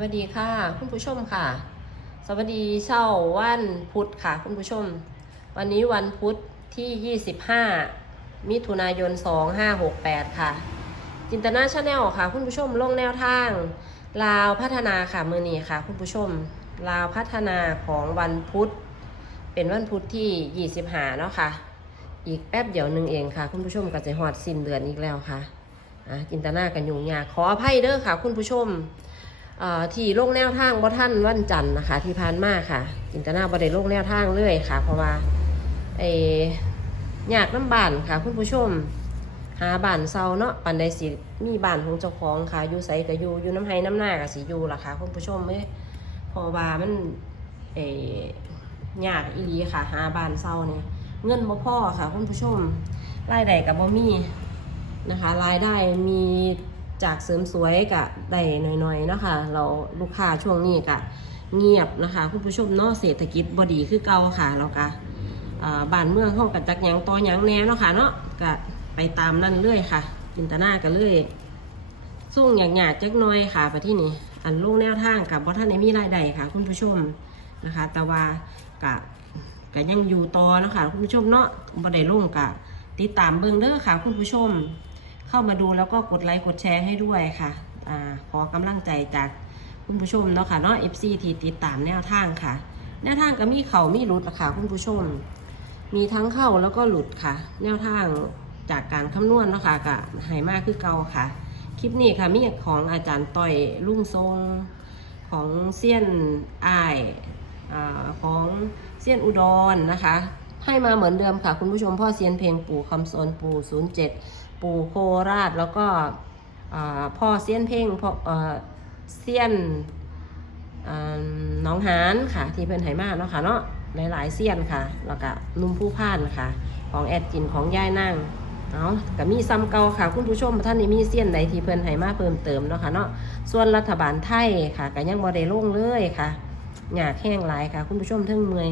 วัสดีค่ะ คุณผู้ชมค่ะ สวัสดีเช้าวันพุธค่ะ คุณผู้ชม วันนี้วันพุธที่ 25 มิถุนายน 2568 ค่ะ จินตนาชาแนลค่ะ คุณผู้ชมลงแนวทาง ลาวพัฒนาค่ะมือนี้ค่ะ คุณผู้ชม ลาวพัฒนาของวันพุธ เป็นวันพุธที่ 25 เนาะค่ะ อีกแป๊บเดียวหนึงเองค่ะ คุณผู้ชมก็จะหอดสิ้นเดือนอีกแล้วค่ะอะจินตนากันยุ่งยากขออภัยเด้อค่ะ คุณผู้ชม ที่ลงแนวทางบ่ท่านวันจันทร์นะคะ ที่ผ่านมาค่ะ จินตนาบ่ได้ลงแนวทางเลยค่ะ เพราะว่าไอ้ยากน้ำบานค่ะ คุณผู้ชม หาบ้านเซาเนาะปันใดสิมีบ้านของเจ้าของค่ะอยู่ไสก็อยู่อยู่น้ำไห้น้ำหน้าก็สิอยู่ล่ะค่ะ คุณผู้ชมเอ้ยเพราะว่ามันเอ้ยากอีหลีค่ะ หาบ้านเซานี่เงินบ่พ่อค่ะ คุณผู้ชมรายได้ก็บ่มีนะคะ รายได้มี จากเสริมสวยกะได้หน่อยๆเนาะคะเราลูกค้าช่วงนี้กะเงียบนะคะคุณผู้ชมเนาะเศรษฐกิจบดีคือเก่าค่ะแล้วกะบ้านเมืองห้องกับจักยังต่อยังแหน่เนาะค่ะเนาะกะไปตามนั่นเรื่อยค่ะจินตนากันเลยสุ่งอย่างหยาดจักหน้อยค่ะไปที่นี่อันลูกแนวทางกับว่าท่านในมีรายได้ค่ะ คุณผู้ชมนะคะ แต่ว่ากะกะยังอยู่ต่อเนาะคะคุณผู้ชมเนาะบ่ได้ลงกะติดตามเบิ่งเด้อค่ะ คุณผู้ชม เข้ามาดูแล้วก็กดไลค์กดแชร์ให้ด้วยค่ะอาขอกำลังใจจากคุณผู้ชมเนาะค่ะเนาะ FC ที่ติดตามแนวทางค่ะ แนวทางก็มีเขามีหลุดละค่ะคุณผู้ชม มีทั้งเข้าแล้วก็หลุดค่ะ แนวทางจากการคำนวณเนาะค่ะก็หายมากคือเก่าค่ะ คลิปนี้ค่ะมีของอาจารย์ต่อยลุ่งทรงของเซียนอายอาของเซียนอุดรนะคะ ให้มาเหมือนเดิมค่ะ คุณผู้ชมพ่อเซียนเพลงปู่คำสอนปู่07 ปู่โคราชแล้วก็พ่อเซียนเพ่งพ่อเซียนน้องหานค่ะ ที่เพิ่นไหมาเนาะค่ะเนาะหลายๆเซียนค่ะ แล้วก็นุ่มผู้พานค่ะ ของแอดจินของย่ายนั่งเนาะก็มีซ้ำเก่าค่ะ คุณผู้ชมท่านนี้มีเซียนใดที่เพิ่นไหมาเพิ่มเติมเนาะค่ะเนาะส่วนรัฐบาลไทยค่ะก็ยังบ่ได้ลงเลยค่ะหยาแห้งหลายค่ะ คุณผู้ชมทั้งเมื่อย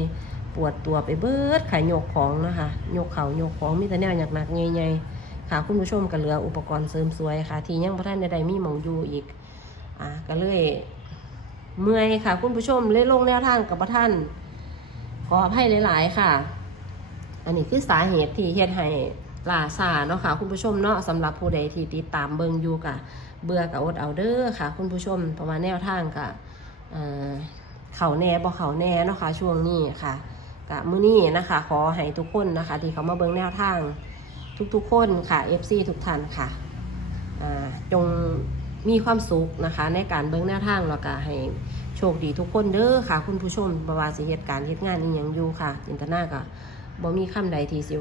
ปวดตัวไปเบิดค่ะยกของนะคะยกเขายกของมีแต่แนวหนักๆใหญ่ๆ ค่ะคุณผู้ชมก็เหลืออุปกรณ์เสริมสวยค่ะ ที่ยังพระท่านใดๆมีมองอยู่อีกอะก็เลยเมื่อยค่ะ คุณผู้ชมเลยลงแนวทางกับพระท่าน ขออภัยหลาย ๆ ค่ะ อันนี้คือสาเหตุที่เฮ็ดให้ลาซาเนาะค่ะ คุณผู้ชมเนาะสำหรับผู้ใดที่ติดตามเบิงอยู่กะเบื่อกับอดเอาเด้อค่ะ คุณผู้ชมเพระว่าแนวทางกะเอ่อเขาแน่บ่เขาแน่เนาะค่ะช่วงนี้ค่ะกะมื้อนี้นะคะ ขอให้ทุกคนนะคะ ที่เขามาเบิงแนวทาง ทุกๆคนค่ะ FC ทุกท่านค่ะจงมีความสุขนะคะ ในการเบิ้งแนวทางแล้วก็ให้โชคดีทุกคนเด้อค่ะ คุณผู้ชมบว่าสิเหตุการณ์เหตุงานอีหยังอยู่ค่ะ จินตนาก็บ่มีคำใดที่สิ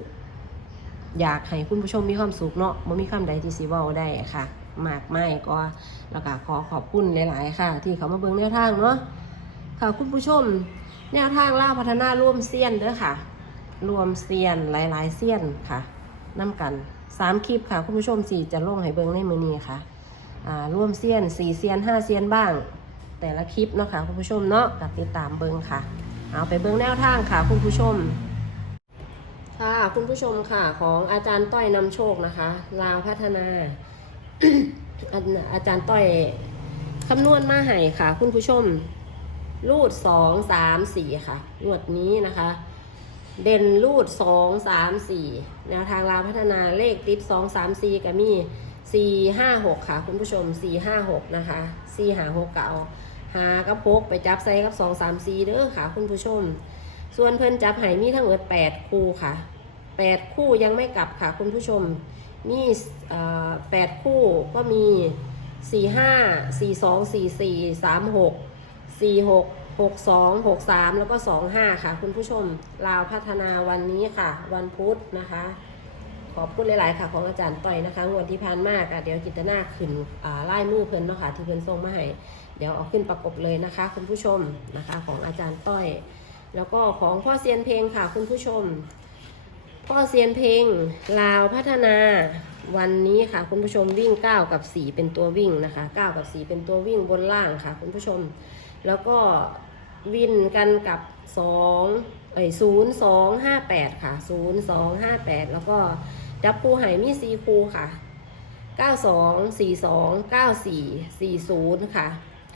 อยากให้คุณผู้ชมมีความสุขเนาะบ่มีคำใดที่สิเว้าได้ค่ะ มากไม่ก็แล้วก็ขอขอบคุณหลาย ๆ ค่ะ ที่เขามาเบิ้งแนวทางเนาะค่ะคุณผู้ชม แนวทางล่าพัฒนาร่วมเซียนเด้อค่ะ รวมเซียนหลาย ๆ เซียนค่ะ น้ำกันสามคลิปค่ะ คุณผู้ชมสี่จะลงให้เบิ้งในมือนี้ค่ะอ่าร่วมเซียนสี่เซียนห้าเซียนบ้าง แต่ละคลิปเนาะค่ะคุณผู้ชมเนาะกับติดตามเบิ้งค่ะ เอาไปเบิ้งแนวทางค่ะ คุณผู้ชม ค่ะคุณผู้ชมค่ะของอาจารย์ต้อยนำโชคนะคะลาวพัฒนา อาจารย์ต้อยคำนวณมาให้ค่ะ คุณผู้ชมรูดสองสามสี่ค่ะงวดนี้นะคะ เด่นรูดสองสามสี่แนวทางราวพัฒนาเลขติดสองสามสี่กับมีสี่ห้าหกค่ะ คุณผู้ชมสี่ห้าหกนะคะสี่หาหกเก่าหากระพกไปจับใส่กับสองสามสี่เด้อค่ะ คุณผู้ชม ส่วนเพิ่นจับไห้มีทั้งหมดแปดคู่ค่ะแปดคู่ยังไม่กลับค่ะ คุณผู้ชมมีเอ่แปดคู่ก็มีสี่ห้าสี่สองสี่สี่สามหกสี่หก หกสองหกสามแล้วก็สองห้าค่ะ คุณผู้ชมลาวพัฒนาวันนี้ค่ะ วันพุธนะคะ ขอบคุณหลาย ๆ ค่ะ ของอาจารย์ต่อยนะคะงวดที่ผ่านมากอะเดี๋ยวจิตนาขึ้นอ่าไล่มือเพิ่นเนาะค่ะที่เพิ่นส่งมาให้เดี๋ยวเอาขึ้นประกบเลยนะคะ คุณผู้ชมนะคะของอาจารย์ต้อย แล้วก็ของพ่อเซียนเพลงค่ะ คุณผู้ชม พ่อเซียนเพลงลาวพัฒนาวันนี้ค่ะ คุณผู้ชมวิ่ง 9 กับ 4 เป็นตัววิ่งนะคะ 9 กับ 4 เป็นตัววิ่งบนล่างค่ะ คุณผู้ชม แล้วก็วินกันกับสองเอ้ศูนย์สองห้าแปดค่ะศูนย์สองห้าแปดแล้วก็จับคูหายมีซีคูค่ะเก้าสองสี่สองเก้าสี่สี่ศูนย์ค่ะ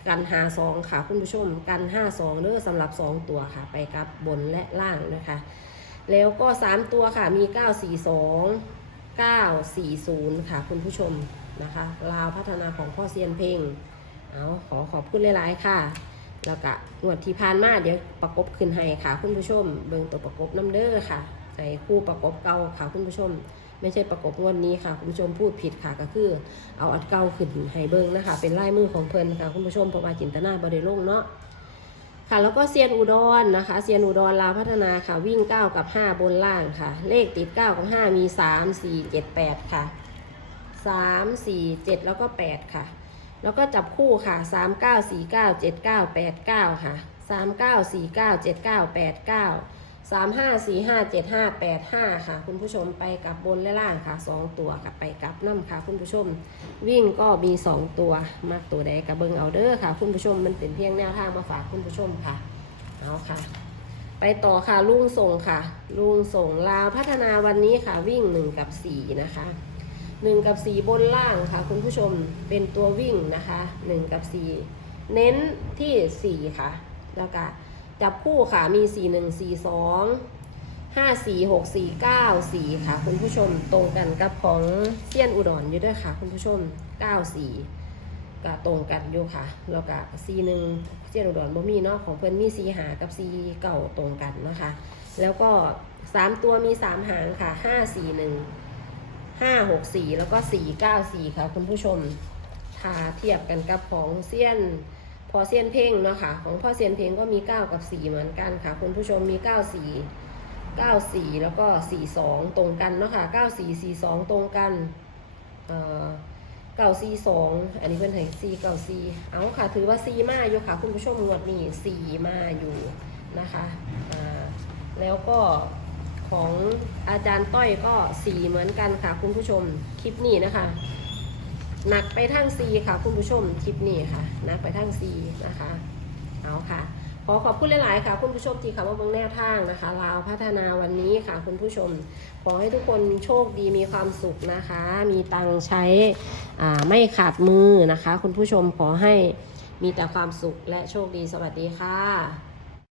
กันหาสองค่ะคุณผู้ชมกันห้าสองเด้อสำหรับสองตัวค่ะ ไปกับบนและล่างนะคะ แล้วก็สามตัวค่ะมีเก้าสี่สองเก้าสี่ศูนย์ค่ะคุณผู้ชมนะคะลาวพัฒนาของพ่อเซียนเพลงเอาขอขอบคุณหลาย ๆ ค่ะ แล้วก็งวดที่ผ่านมาเดี๋ยวประกบขึ้นให้ค่ะคุณผู้ชม เบิ่งตัวประกบน้ำเด้อค่ะไอ้คู่ประกบเก่าค่ะคุณผู้ชม ไม่ใช่ประกบงวดนี้ค่ะคุณผู้ชมพูดผิดค่ะก็คือ เอาอัดเก่าขึ้นให้เบิ่งนะคะ เป็นลายมือของเพิ่นค่ะคุณผู้ชมเพราะว่าจินตนาบริโลงเนาะค่ะแล้วก็เซียนอุดรนะคะเซียนอุดรลาวพัฒนาค่ะวิ่ง 9 กับ 5 บนล่างค่ะ เลขติด 9 กับ 5 มี 3 4 7 8 ค่ะ 3 4 7 แล้วก็ 8 ค่ะ แล้วก็จับคู่ค่ะ3 9 4 9 7 9 8 9ค่ะ3 9 4 9 7 9 8 9 3 5 4 5 7 5 8 5ค่ะ คุณผู้ชมไปกับบนและล่างค่ะ2ตัวกับไปกับน้ำค่ะ คุณผู้ชมวิ่งก็มี2ตัวมากตัวใดกับเบิงเอาเด้อค่ะ คุณผู้ชมมันเป็นเพียงแนวทางมาฝากคุณผู้ชมค่ะเอาค่ะ ไปต่อค่ะลุงส่งค่ะ ลุงส่งลาวพัฒนาวันนี้ค่ะวิ่ง1กับ4นะคะ 1 กับ 4 บนล่างค่ะ คุณผู้ชมเป็นตัววิ่งนะคะ 1 กับ 4 เน้นที่ 4 ค่ะ แล้วก็จับคู่ค่ะมี 4 1 4 2 5 4 6 4 9 4 ค่ะ คุณผู้ชมตรงกันกับของเซียนอุดรอยู่ด้วยค่ะ คุณผู้ชม 9 4ก็ตรงกันอยู่ค่ะ แล้วก็ซีหนึ่งเจียนอุดรบ่มีเนาะของเพิ่อนมีซีหากับซีเก่าตรงกันนะคะ แล้วก็สามตัวมีสามหางค่ะห้าสี่ ห้าหกสี่แล้วก็สี่เก้าสี่ค่ะ คุณผู้ชมถ้าเทียบกันกับของเซียนพอเซียนเพ่งเนาะค่ะ ของพ่อเซียนเพ่งก็มีเก้ากับสี่เหมือนกันค่ะ คุณผู้ชมมีเก้าสี่เก้าสี่แล้วก็สี่สองตรงกันเนาะค่ะเก้าสี่สี่สองตรงกันเอ่อเก่าซีสองอันนี้เพื่อนให้ซีเก่าซีเอาค่ะ ถือว่าซีมาอยู่ค่ะ คุณผู้ชมงวดนี้ซีมาอยู่นะคะ อ่า แล้วก็ ของอาจารย์ต้อยก็สีเหมือนกันค่ะ คุณผู้ชมคลิปนี้นะคะ หนักไปทั้งซีค่ะ คุณผู้ชมคลิปนี้ค่ะหนักไปทั้งซีนะคะเอาค่ะ ขอขอบคุณหลาย ๆ ค่ะ คุณผู้ชมที่เข้ามาบิ่งแนวทางนะคะลาวพัฒนาวันนี้ค่ะ คุณผู้ชม ขอให้ทุกคนโชคดีมีความสุขนะคะ มีตังใช้ไม่ขาดมือนะคะ คุณผู้ชมขอให้มีแต่ความสุขและโชคดีสวัสดีค่ะ